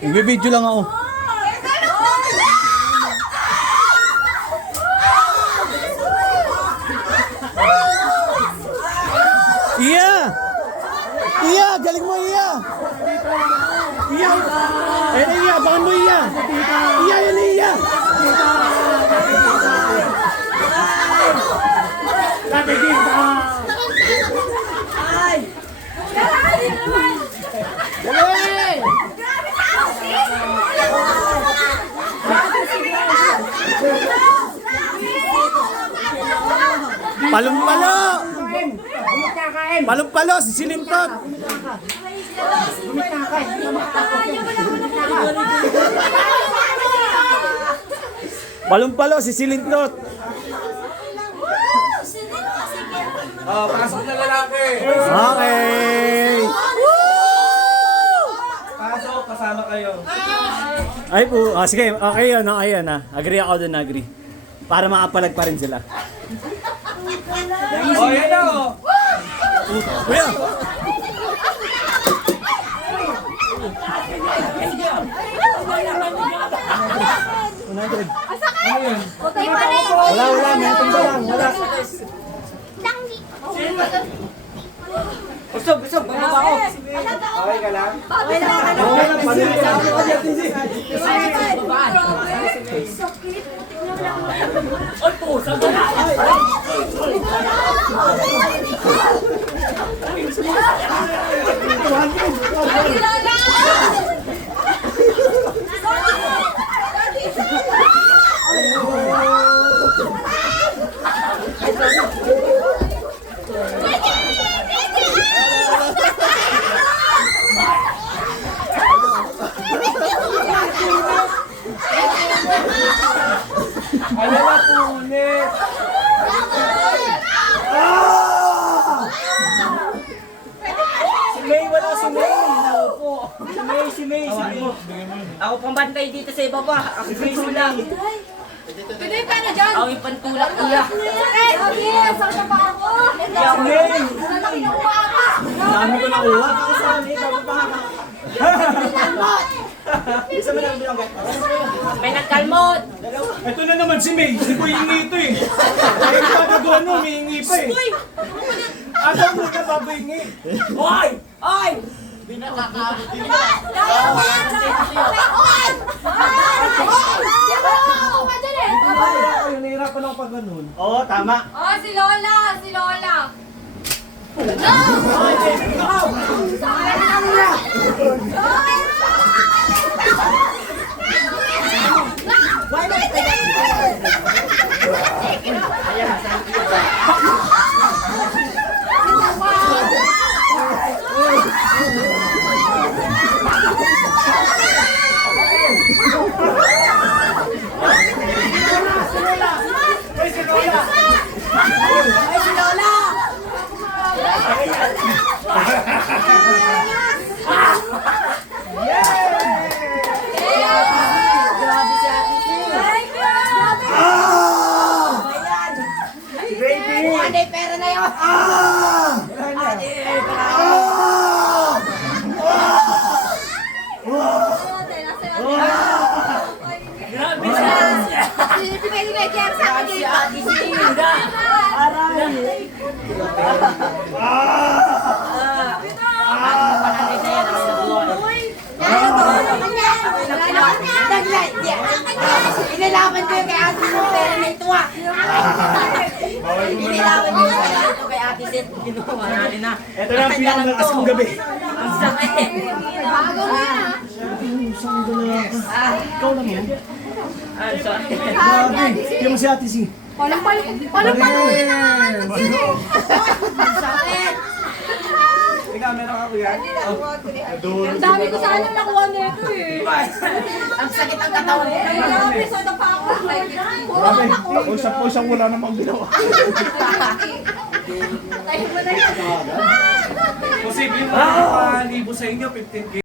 Nagbe-video lang ako. Iya! Iya! Galing mo, Iya! Iya! Ayun, Iya! Abangan mo, Iya! Iya! Yan, Iya! Palong-palo! Palong-palo! Si Silintot! Palong-palo! Si Silintot! Oh, pasok na lalaki. Okay! Pasok, kasama kayo. Ay po, sige, okay yun, okay yun ha. Agree ako dun, agree. Para makapalag pa rin sila. Oh, yan o. Kuya! Wala, may tumba lang, wala. Busog, bumaba ako. Okay ka lang? Ano na punit? Si May, wala si May. Naupo. Si May. Ako pambantay dito sa ibaba. Ako si May lang. Pinoy ka na dyan! Ako yung pantulak kuya. Ay, okay! Saan na pa ako? May. Lalaki na umaaka! Dami ko nakuha. May nagkalmot. Ito na naman si May. Si Boy hingi ito eh. Kaya pa ano, may hingi pa eh. Ako muna bago hingi. Hoy! Hoy! Nahihirapan ako pag ganun. Oo, tama. Oh, si Lola! Si Lola! Grabe si Ate Sil. Ano yung pera na yun? Grabe si Ate Sil. Sinipigay-sigay sa akin Si dito. Ate Sil. Inalaman ko yung kay Ate Sil, pero may tuwa. Inilawan niyo ito kay Ate Sil. Ginawa natin na. Ito na ang pinakalakas kong gabi. Ang sakit. Bago mo yun, ha? Ikaw lang yan. Ang sakit. Grabe. Yung si Ate Si. Palang-palo yun naman. Ang sakit. Ikaw, meron ka kuya? Ang dami ko sana nakuha nito eh. Ang sakit ang katawan ko. Ay, grabe, sada pa ako. Grabe. Usap-usap wala namang ginawa. Tayo mo na yun. Posible mo na 5,000 sa inyo, 15K.